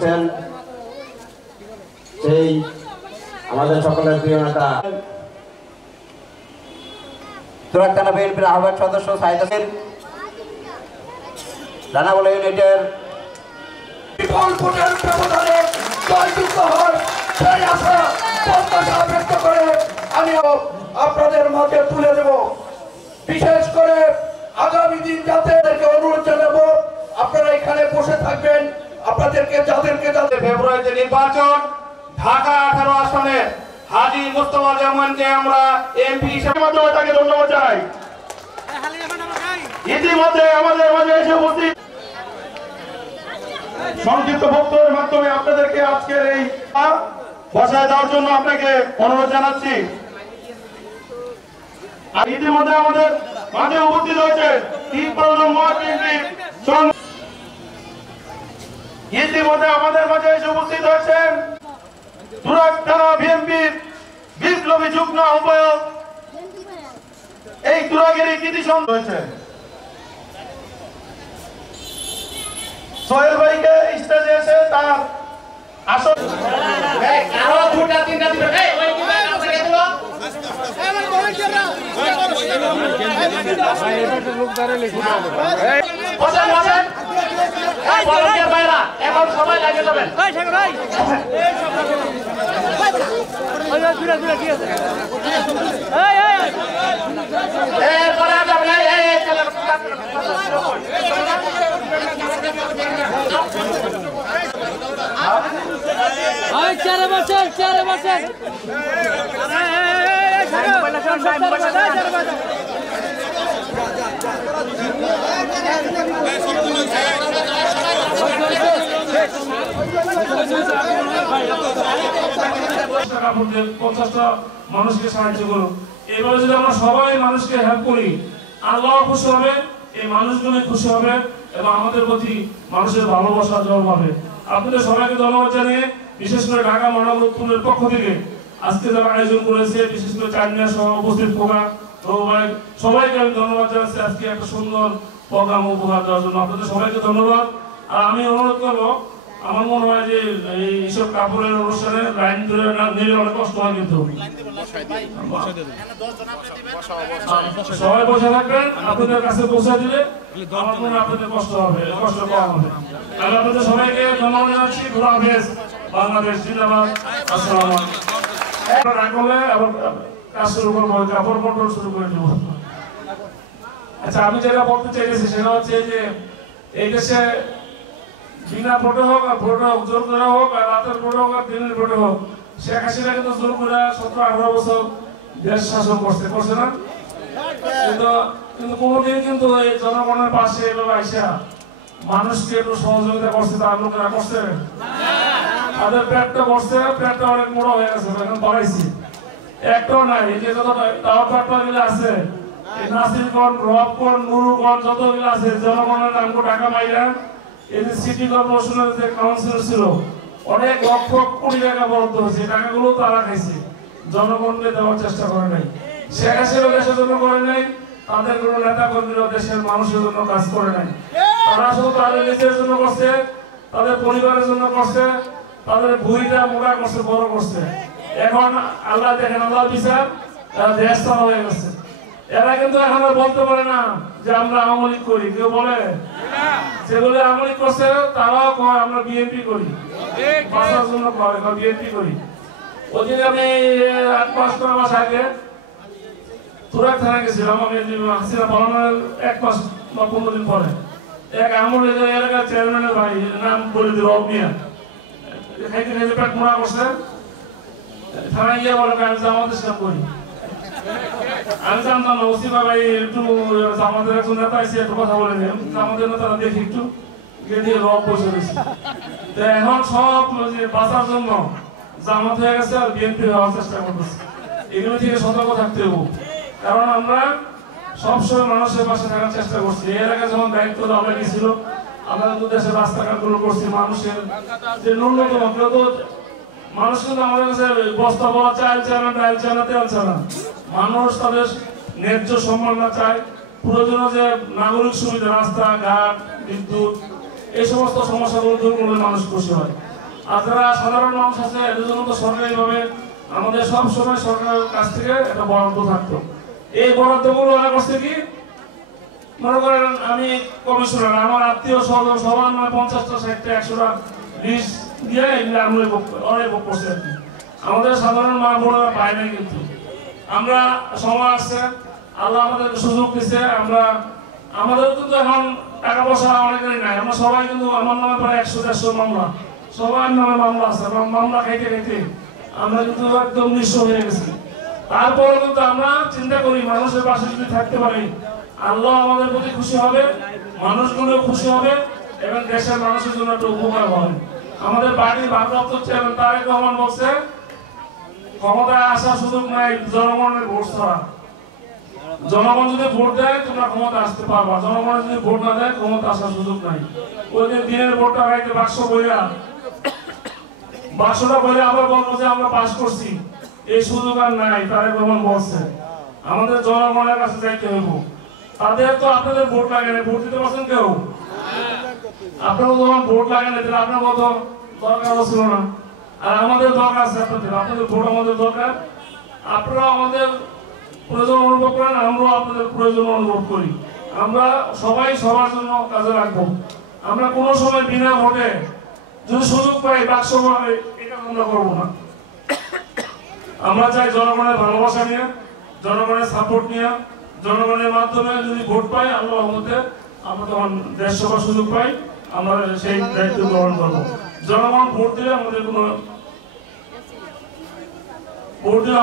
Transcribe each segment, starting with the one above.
দিয়েছেন সেই আমাদের সকলের প্রিয় নেতা তুরাগ থানা বিএনপির আহ্বায়ক সদস্য সাইদ হোসেন, রানাবল ইউনিটের বিপুল ভোটের ব্যবধানে জয়যুক্ত হন সেই আশা প্রত্যাশা ব্যক্ত করে আমি আপনাদের মাঝে তুলে দেব। বিশেষ করে আগামী দিন যাতে অনুরোধ জানাবো আপনারা এখানে বসে থাকবেন। আপনাদেরকে যাদেরকে ফেব্রুয়ারিতে নির্বাচন, ঢাকা 18 আসনে হাজী মোস্তফা জামানকে আমরা এমপি হিসেবে তাকে ধন্যবাদ জানাই। ইতিমধ্যে আমাদের মাঝে এসে উপস্থিত সংক্ষিপ্ত বক্তব্যের মাধ্যমে আপনাদেরকে আজকের এই বসায় দেওয়ার জন্য আপনাকে অনুরোধ জানাচ্ছি। আর ইতিমধ্যে আমাদের মাঝে উপস্থিত হয়েছে ইতিমধ্যে আমাদের মাঝে এসে উপস্থিত হয়েছেন তুরাগ থানা বিএনপির বিপ্লবী যুগ্ম আহ্বায়ক, এই তুরাগেরই কৃতি সন্তান হয়েছে সোহেল ভাইকে স্টেজে এসে তার আসন এখন সবাই লাগে যাবেন। চারে বছর মানুষকে সাহায্য করো। এভাবে যদি আমরা সবাই মানুষকে হেল্প করি, আল্লাহ খুশি হবে, এই মানুষগুলো খুশি হবে এবং আমাদের প্রতি মানুষের ভালোবাসা জন্ম হবে। আপনাদের সবাইকে ধন্যবাদ জানিয়ে বিশেষ করে ঢাকা মহানগর উত্তরের পক্ষ থেকে আজকে যারা আয়োজন করেছে, বিশেষ করে চারমিয়া সহ উপস্থিত প্রোগ্রাম সবাইকে আমি ধন্যবাদ জানাচ্ছি আজকে একটা সুন্দর প্রোগ্রাম উপহার দেওয়ার জন্য। আপনাদের সবাইকে ধন্যবাদ। আর আমি অনুরোধ করবো, আমার মনে হয় যে এইসব কাপড়ের অনুষ্ঠানে লাইন ধরে না নিলে অনেক কষ্ট হয়, কিন্তু সবাই বসে থাকবেন, আপনাদের কাছে পৌঁছে দিলে আমার মনে হয় আপনাদের কষ্ট হবে, কষ্ট কম হবে। তাহলে আপনাদের সবাইকে ধন্যবাদ জানাচ্ছি। খোদা হাফেজ। বাংলাদেশ জিন্দাবাদ। আসসালামু আলাইকুম। রাখলে আবার কাজ শুরু করবো, কাপড় কন্ট্রোল শুরু করে দেবো। আচ্ছা, আমি যেটা বলতে চাইছি সেটা হচ্ছে যে এই দেশে বিনা ভোটে হোক আর ভোটে হোক, জোর করে হোক আর রাতের ভোটে হোক আর দিনের ভোটে হোক, শেখ হাসিনা কিন্তু জোর করে 17-18 বছর দেশ শাসন করছে না? কিন্তু কোনোদিন কিন্তু এই জনগণের পাশে এভাবে আইসা মানুষকে একটু সহযোগিতা করছে, তার লোকেরা করছে। তাদের পেটটা বসছে, পেটটা অনেক মোড়া হয়ে গেছে, এখন বাড়াইছি একটাও নাই। এই যে যত টাওয়ার পেটটা গুলো আছে, নাসিরগঞ্জ, রবগঞ্জ, নুরুগঞ্জ যতগুলো আছে, জনগণের নাম টাকা মাইরা এই যে সিটি কর্পোরেশনের যে কাউন্সিলর ছিল, অনেক লক্ষ কোটি টাকা বরাদ্দ হয়েছে, টাকাগুলো তারা খাইছে, জনগণকে দেওয়ার চেষ্টা করে নাই। শেখ হাসিনা দেশের জন্য করে নাই, তাদের কোনো নেতা কর্মীরা দেশের মানুষের জন্য কাজ করে নাই। তারা শুধু তাদের নিজের জন্য করছে, তাদের পরিবারের জন্য করছে, তাদের ভুঁড়িটা মোটা করছে, বড় করছে। এখন আল্লাহ দেখেন, আল্লাহ বিচার, তারা দেশ তারা হয়ে গেছে। এরা কিন্তু এখন বলতে পারে না যে আমরা আওয়ামী লীগ করি, কেউ বলে? যেগুলো আওয়ামী লীগ করছে তারাও কয় আমরা বিএনপি করি, বাঁচার জন্য কয় বিএনপি করি। ওদিন আমি 8-9 মাস আগে তুরাগ থানা গেছিলাম, আমি হাসিনা পালানোর 1 মাস বা 15 দিন পরে এক আমল এলাকার চেয়ারম্যানের ভাই, নাম বলে দিল অবনিয়া, খাইতে খাইতে পেট মোড়া করছে, থানায় গিয়ে বলে আমি জামাত ইসলাম করি। আমি জানতাম না, ওসিফা ভাই একটু আমাদের একজন নেতা এসে একটু কথা বলে দিলাম, আমাদের নেতারা দেখি একটু গেঁদিয়ে রব বসে রয়েছে। তো এখন সব বাঁচার জন্য জামাত হয়ে গেছে আর বিএনপি হওয়ার চেষ্টা করতেছে। এগুলো থেকে সতর্ক থাকতে হবে, কারণ আমরা সবসময় মানুষের পাশে থাকার চেষ্টা করছি। এই এলাকায় যখন দায়িত্ব দেওয়া গেছিল, আমরা তো দেশের রাস্তাঘাটগুলো করছি, মানুষের যে ন্যূনতম মানুষ কিন্তু আমাদের কাছে বস্তা বলা চাল চায় না, ডাল চায় না, তেল চায় না। মানুষ তাদের ন্যায্য সম্মান না চায়, প্রয়োজনীয় যে নাগরিক সুবিধা, রাস্তাঘাট, বিদ্যুৎ, এই সমস্ত সমস্যাগুলো দূর করলে মানুষ খুশি হয়। আর যারা সাধারণ মানুষ আছে এদের জন্য তো সরকারিভাবে আমাদের সব সময় সরকারের কাছ থেকে একটা বরাদ্দ থাকতো। এই বরাদ্দগুলো ওরা করছে কি, মনে করেন আমি কমিশনার, আমার আত্মীয় স্বজন সবার মানে 50টা 60টা 100টা লিস্ট দিয়ে এগুলো আমরা অনেক ভোগ করছি আর কি। আমাদের সাধারণ মা বোনেরা পায় নাই, কিন্তু আমরা সময় আসছে, আল্লাহ আমাদের সুযোগ দিচ্ছে, আমরা আমাদের কিন্তু এখন টাকা পয়সা অনেকেরই নাই, আমরা সবাই কিন্তু আমার নামে প্রায় 100-150 মামলা, সবার নামে মামলা আছে, মামলা খাইতে খাইতে আমরা কিন্তু একদম নিঃস্ব হয়ে গেছি। তারপরে কিন্তু আমরা চিন্তা করি মানুষের পাশে যদি থাকতে পারি আল্লাহ আমাদের প্রতি খুশি হবে, মানুষগুলো খুশি হবে এবং দেশের মানুষের জন্য একটা উপকার হবে। আমাদের বাড়ির ভারপ্রাপ্ত চেয়ারম্যান তারেক রহমান বলছে ক্ষমতায় আসার সুযোগ নাই, জনগণের ভোট ছাড়া। জনগণ যদি ভোট দেয় তোমরা ক্ষমতা আসতে পারবা, জনগণ যদি ভোট না দেয় ক্ষমতা আসার সুযোগ নাই। ওই যে দিনের ভোটটা রাইতে বাক্সটা বলে আবার বলবো যে আমরা পাস করছি, এই সুযোগ আর নাই। তারেক রহমান বলছে আমাদের জনগণের কাছে যাইতে হইব। তাদের তো আপনাদের ভোট লাগে না, ভোট দিতে পারছেন কেউ? আপনারা যখন ভোট লাগে না তাহলে আপনার মতো দরকার ছিল না। আর আমাদের দরকার আছে আপনাদের ভোট আমাদের দরকার। আপনারা আমাদের প্রয়োজন অনুভব করেন, আমরাও আপনাদের প্রয়োজন অনুভব করি। আমরা সবাই সবার জন্য কাজে রাখবো। আমরা কোনো সময় বিনা ভোটে যদি সুযোগ পাই বাক্স এটা আমরা করবো না। আমরা চাই জনগণের ভালোবাসা নিয়ে, জনগণের সাপোর্ট নিয়ে, জনগণের মাধ্যমে যদি ভোট পাই আল্লাহর রহমতে আমরা তখন দেশ সেবার সুযোগ পাই, আমরা সেই দায়িত্ব গ্রহণ করবো। জনগণ ভোট দিলে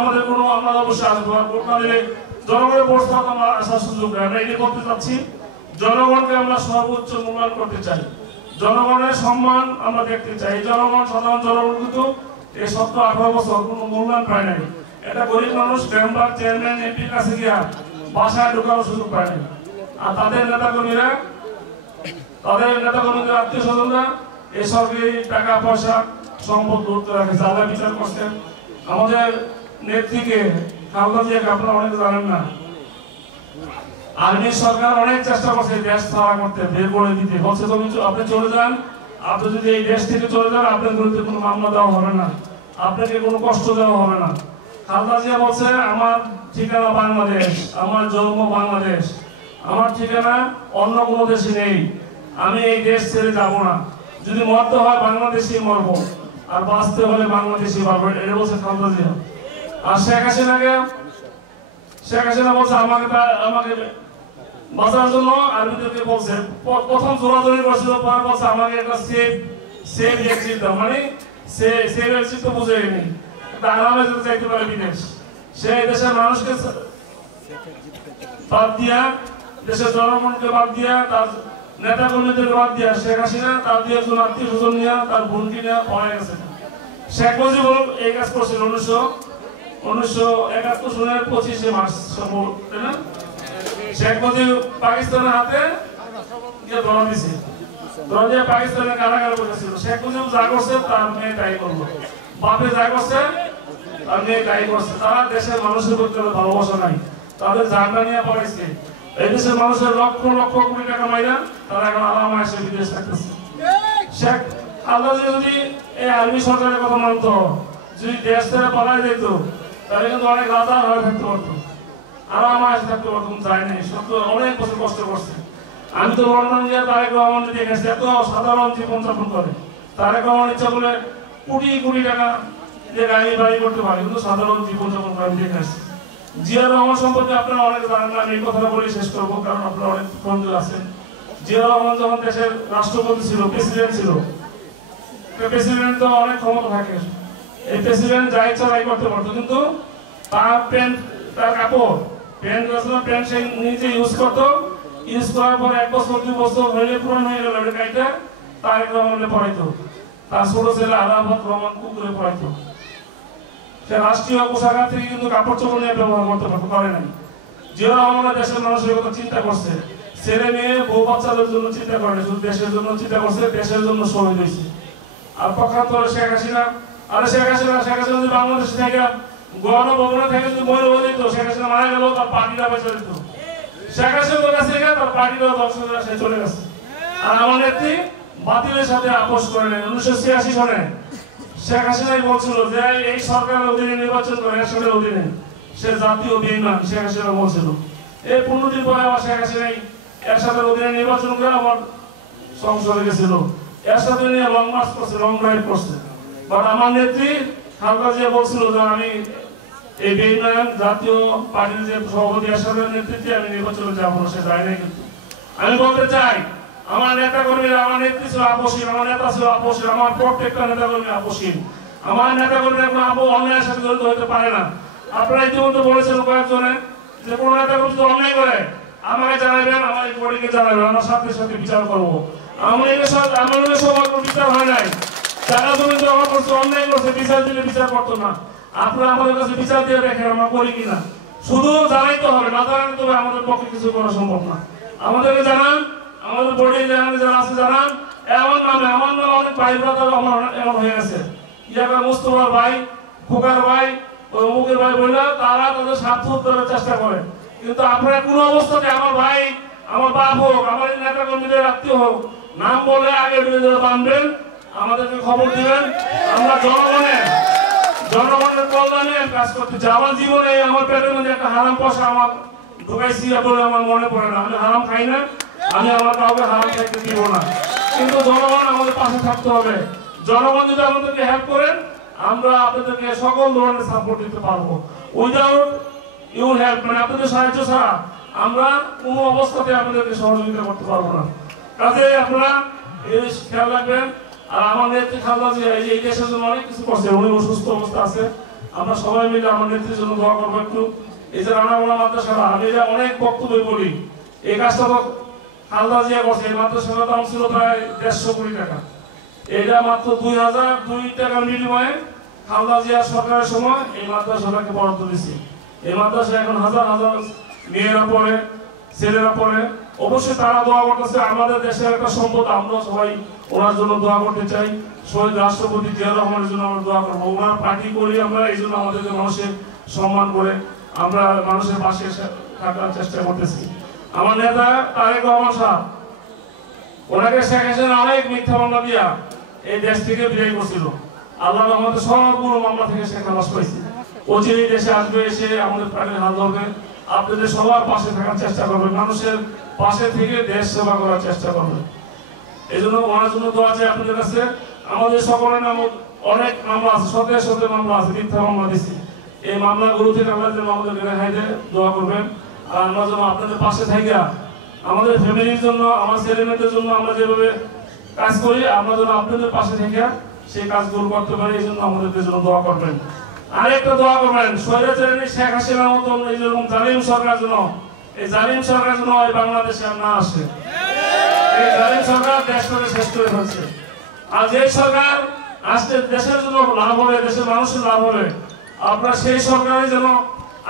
আমাদের কোনো আমরা অবশ্যই আসবো। ভোট না দিলে জনগণের ভোট ছাড়া আমরা আসার সুযোগ নেই। আমরা এটাই করতে চাচ্ছি, জনগণকে আমরা সর্বোচ্চ মূল্যায়ন করতে চাই, জনগণের সম্মান আমরা দেখতে চাই। জনগণ সাধারণ জনগণ কিন্তু এই 17-18 বছর কোনো মূল্যায়ন পায় নাই। এটা গরিব মানুষ মেম্বার চেয়ারম্যান এমপির কাছে গিয়া বাসায় ঢোকার সুযোগ পায় নাই। আর তাদের নেতাকর্মীদের আত্মীয় স্বজনরা এই সরকারি টাকা পয়সা সম্পদ লুট রাখে, যারা বিচার করছেন। আমাদের নেত্রীকে খালেদা জিয়াকে আপনারা অনেকে জানেন না, আর্মি সরকার অনেক চেষ্টা করছে দেশ ছাড়া করতে, বের করে দিতে। বলছে আপনি চলে যান, আপনি যদি এই দেশ থেকে চলে যান আপনার বিরুদ্ধে কোনো মামলা দেওয়া হবে না, আপনাকে কোনো কষ্ট দেওয়া হবে না। খালেদা জিয়া বলছে আমার ঠিকানা বাংলাদেশ, আমার জন্ম বাংলাদেশ, আমার ঠিকানা অন্য কোনো দেশে নেই, আমি এই দেশ ছেড়ে যাব না, যদি মরতে হয় বাংলাদেশেই মরবো, আর বাঁচতে হলে বাংলাদেশি পারবো, এটা বলছে খালেদা জিয়া। আর শেখ হাসিনা বলছে আমাকে বাঁচার জন্য আর্মিদেরকে বলছে, প্রথম জোরাজোরি করছিল, পরে বলছে আমাকে একটা সেফ এক্সিট দাও, মানে সেফ এক্সিট তো বুঝে নি, আরামে যদি চাইতে পারে বিদেশ। সেই দেশের মানুষকে বাদ দিয়া, দেশের জনগণকে বাদ দিয়া, তার নেতা কর্মীদেরকে বাদ দিয়া শেখ হাসিনা তার 2 আত্মীয় স্বজন নিয়ে, তার বোনকে নিয়ে পড়ে গেছে। শেখ মুজিবুর এই কাজ করছিল 1971 সালের 25 মার্চ, তাই না? শেখ মুজিব পাকিস্তানের হাতে গিয়ে ধরা দিছে, ধরা দিয়ে পাকিস্তানে কারাগারে বসেছিল। শেখ মুজিব যা করছে তার মেয়ে তাই করলো, বাপে যা করছে তার মেয়ে তাই করছে। তারা দেশের মানুষের প্রতি ভালোবাসা নাই, তাদের জানটা নিয়ে পড়েছে। এই দেশের মানুষের লক্ষ লক্ষ কোটি টাকা মাইরা তারা এখন আরামে এসে বিদেশ থাকতেছে। শেখ খালেদা জিয়া যদি এই আর্মি সরকারের কথা মানতো, যদি দেশ থেকে পালাই যেত, তাহলে কিন্তু অনেক রাজা হয়ে থাকতে পারতো, আরামে এসে থাকতে পারতো। যায় নাই, সত্য অনেক বছর কষ্ট করছে। আমি তো লন্ডন গিয়ে তারেক রহমান দেখেছি, এত সাধারণ জীবনযাপন করে। তারেক রহমান ইচ্ছা বলে কোটি কোটি টাকা যে গাড়ি বাড়ি করতে পারে, কিন্তু সাধারণ জীবনযাপন করে আমি দেখে আসছি। জিয়া রহমান সম্পর্কে আপনারা অনেক জানেন না, আমি এই কথাটা বলে শেষ করবো, কারণ আপনারা অনেক বন্ধু আছেন। জিয়া রহমান যখন দেশের রাষ্ট্রপতি ছিল, প্রেসিডেন্ট ছিল, প্রেসিডেন্ট তো অনেক ক্ষমতা থাকে, এই প্রেসিডেন্ট যা ইচ্ছা তাই করতে পারতো, কিন্তু তার প্যান্ট, তার কাপড়, প্যান্ট সে নিজে ইউজ করতো। ইউজ করার পর 1 বছর 2 বছর হয়ে পুরনো হয়ে গেল, ওটা গাইটা তারেক রহমানে পড়াইতো, তার ছোট ছেলে আরাফাত রহমান কুকুরে পড়াইতো। সে রাষ্ট্রীয় পোশাক থেকে কিন্তু কাপড় চোপড় নিয়ে ব্যবহার করতে পারতো, করে নাই। জিয়া রহমান দেশের মানুষের কথা চিন্তা করছে, ছেলে মেয়ে বউ বাচ্চাদের জন্য চিন্তা করে, শুধু দেশের জন্য চিন্তা করছে, দেশের জন্য শহীদ হয়েছে। আর পক্ষান্তরে শেখ হাসিনা যদি বাংলাদেশ থেকে গণভবনে থেকে যদি মরে হয়ে যেত, শেখ হাসিনা মারা গেল, তার পার্টিটা বেঁচে যেত। শেখ হাসিনার কাছে তার পার্টিটা দর্শকরা সে চলে গেছে। আর আমার নেত্রী বাতিলের সাথে আপোষ করে নেয়। 1986 সনে শেখ হাসিনাই বলছিল যে এই সরকারের অধীনে নির্বাচন করে এরশাদের অধীনে, সে জাতীয় বেঈমান শেখ হাসিনা বলছিল। এই 15 দিন পরে আবার শেখ হাসিনাই এরশাদের অধীনে নির্বাচন করে আবার সংসদে গেছিল, এরশাদের নিয়ে লং মার্চ করছে, লং ড্রাইভ করছে। বাট আমার নেত্রী খালেদা জিয়া বলছিল যে আমি এই বেঈমান জাতীয় পার্টির যে সভাপতি এরশাদের নেতৃত্বে আমি নির্বাচনে যাবো না, সে যায় নাই। কিন্তু আমি বলতে চাই আমার নেতা কর্মীরা, আমার নেত্রী ছিল আপসহীন, আমার নেতা ছিল আপসহীন, আমার প্রত্যেকটা নেতা কর্মী আপসহীন। আমার নেতা কর্মীরা কোনো অন্যায়ের সাথে জড়িত হতে পারে না। আপনারা ইতিমধ্যে বলেছেন কয়েকজনে যে কোনো নেতা কর্মী যদি অন্যায় করে আমাকে জানাবেন, আমার বডিকে জানাবেন, আমরা সাথে সাথে বিচার করবো। আমার সবার কোনো বিচার হয় নাই। যারা তুমি আমার করছে অন্যায় করছে, বিচার দিলে বিচার করতো না। আপনারা আমাদের কাছে বিচার দিয়ে দেখেন আমরা করি কিনা। শুধু জানাইতে হবে, না জানালে তবে আমাদের পক্ষে কিছু করা সম্ভব না। আমাদেরকে জানান, আমাদের বোর্ডে যারা আছে জানান। এমন নামে আমার নামে অনেক ভাই ব্রাদার আমার এমন হয়ে গেছে, ইয়াকা মুস্তফার ভাই, খোকার ভাই, ওই অমুকের ভাই বললে তারা তাদের স্বার্থ উদ্ধারের চেষ্টা করে। কিন্তু আপনারা কোনো অবস্থাতে আমার ভাই, আমার বাপ হোক, আমার নেতা কর্মীদের আত্মীয় হোক, নাম বলে আগে বানবেন, আমাদেরকে খবর দিবেন। আমরা জনগণের কল্যাণে কাজ করতে চাই। আমার জীবনে আমার পেটের মধ্যে একটা হারাম পয়সা আমার ঢুকাইছি বলে আমার মনে পড়ে না। আমি হারাম খাই না, আমি আমার কাউকে হারাম খাইতে দিব না। কিন্তু জনগণ আমাদের পাশে থাকতে হবে। জনগণ যদি আমাদেরকে হেল্প করেন, আমরা আপনাদেরকে সকল ধরনের সাপোর্ট দিতে পারবো। উইদাউট ইউর হেল্প, মানে আপনাদের সাহায্য ছাড়া আমরা কোনো অবস্থাতে আপনাদেরকে সহযোগিতা করতে পারবো না। কাজে আপনারা এই খেয়াল রাখবেন। আর আমার নেত্রী খালেদা জিয়া এই দেশের জন্য অনেক কিছু করছে, উনি অসুস্থ অবস্থা আছে। আমরা সবাই মিলে আমার নেত্রীর জন্য দোয়া করবো একটু। এই যে রানাগোলা মাদ্রাসা, আমি অনেক বক্তব্য বলি, এই কাজটা তো খালেদা জিয়া করছে। এই মাদ্রাসার দাম ছিল প্রায় 150 কোটি টাকা। এটা মাত্র 2002 টাকার বিনিময়ে খালেদা জিয়া সরকারের সময় এই মাদ্রাসাটাকে বরাদ্দ দিয়েছে। এই মাদ্রাসা এখন হাজার হাজার মেয়েরা পড়ে, ছেলেরা পড়ে। অবশ্যই তারা দোয়া করতেছে, আমাদের দেশের একটা সম্পদ, আমরা সবাই ওনার জন্য দোয়া করতে চাই। শহীদ রাষ্ট্রপতি জিয়াউর রহমানের জন্য আমরা দোয়া করবো। ওনার পার্টি করি আমরা, এই জন্য আমাদেরকে মানুষের সম্মান করে আমরা মানুষের পাশে থাকার চেষ্টা করতেছি। আমার নেতা তারেক রহমান সাহেব, ওনাকে শেখ হাসিনা অনেক মিথ্যা মামলা দিয়া এই দেশ থেকে বিদায় করছিল। আল্লাহ রহমতে সবগুলো মামলা থেকে সে খালাস পাইছে। অচিরে দেশে আসবে, এসে আমাদের প্রাণের হাল ধরবে। আপনাদের সবার পাশে থাকার চেষ্টা করবে, মানুষের পাশে থেকে দেশ সেবা করার চেষ্টা করবে। এই জন্য ওনার জন্য দোয়া চাই আপনাদের কাছে। আমাদের সকলের নাম অনেক মামলা আছে, শত মামলা আছে, মিথ্যা মামলা দিচ্ছি। এই মামলাগুলো থেকে আমরা যেন আমাদেরকে রেহাই দেয়, দোয়া করবেন। আর আমরা যেন আপনাদের পাশে থাকি, আমাদের ফ্যামিলির জন্য, আমার ছেলে মেয়েদের জন্য আমরা যেভাবে কাজ করি, আমরা যেন আপনাদের পাশে থেকে সেই কাজগুলো করতে পারি। এই জন্য আমাদের জন্য দোয়া করবেন। আরেকটা দোয়া করবেন, স্বৈরাচারী শেখ হাসিনার মতন এইরকম জালিম সরকার যেন, এই জালিম সরকার যেন এই বাংলাদেশে না আসে। এই জালিম সরকার দেশটাকে শেষ করে ফেলছে। আর যে সরকার আসলে দেশের জন্য লাভ হবে, দেশের মানুষের লাভ হবে, আপনারা সেই সরকারই যেন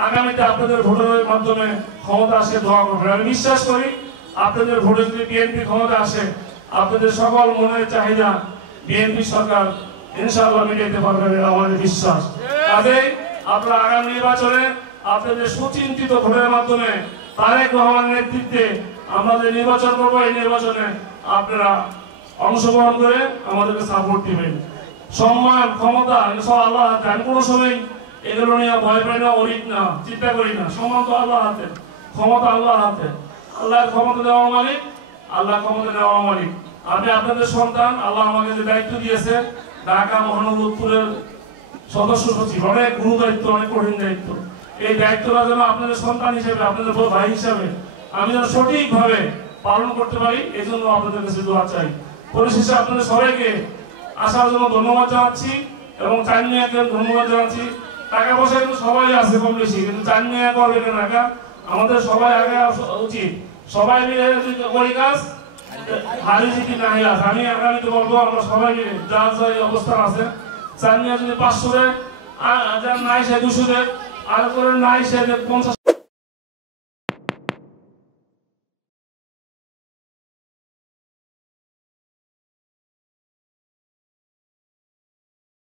আগামীতে আপনাদের ভোটের মাধ্যমে ক্ষমতা আসে, দোয়া করবেন। আমি বিশ্বাস করি আপনাদের ভোটে যদি বিএনপি ক্ষমতা আসে, আপনাদের সকল মনের চাহিদা বিএনপি সরকার ইনশাআল্লাহ মিটাইতে পারবেন, এটা আমাদের বিশ্বাস। কাজেই আপনারা আগামী নির্বাচনে আপনাদের সুচিন্তিত ভোটের মাধ্যমে তারেক রহমানের নেতৃত্বে আমরা যে নির্বাচন করবো, এই নির্বাচনে আপনারা অংশগ্রহণ করে আমাদেরকে সাপোর্ট দিবেন। সম্মান, ক্ষমতা সব আল্লাহ হাতে। আমি কোনো সময় এগুলো নিয়ে ভয় পাই না, অরিক না, চিন্তা করি না। সম্মান তো আল্লাহ হাতে, ক্ষমতা আল্লাহ হাতে। আল্লাহর ক্ষমতা দেওয়া মালিক, আল্লাহ ক্ষমতা দেওয়া মালিক। আমি আপনাদের সন্তান, আল্লাহ আমাকে যে দায়িত্ব দিয়েছে, ঢাকা মহানগর উত্তরের সদস্য সচিব, অনেক গুরু দায়িত্ব, অনেক কঠিন দায়িত্ব। এই দায়িত্বটা যেন আপনাদের সন্তান হিসেবে, আপনাদের ভাই হিসাবে আমি যেন সঠিকভাবে পালন করতে পারি, এই জন্য আপনাদের কাছে দোয়া চাই। পরিশেষে আপনাদের সবাইকে আসার জন্য ধন্যবাদ জানাচ্ছি এবং চানমিয়াকে ধন্যবাদ জানাচ্ছি। টাকা পয়সা কিন্তু সবাই আছে কম বেশি, কিন্তু চানমিয়া করবে কেন একা? আমাদের সবাই আগে উচিত, সবাই মিলে করি কাজ, হারি জিতি না হিলাস। আমি আগামীতে বলবো আমরা সবাই মিলে যার যা অবস্থান আছে, চানমিয়া যদি 500 দেয়, যার নাই সে 200 দেয়, আর করে নাই সে 50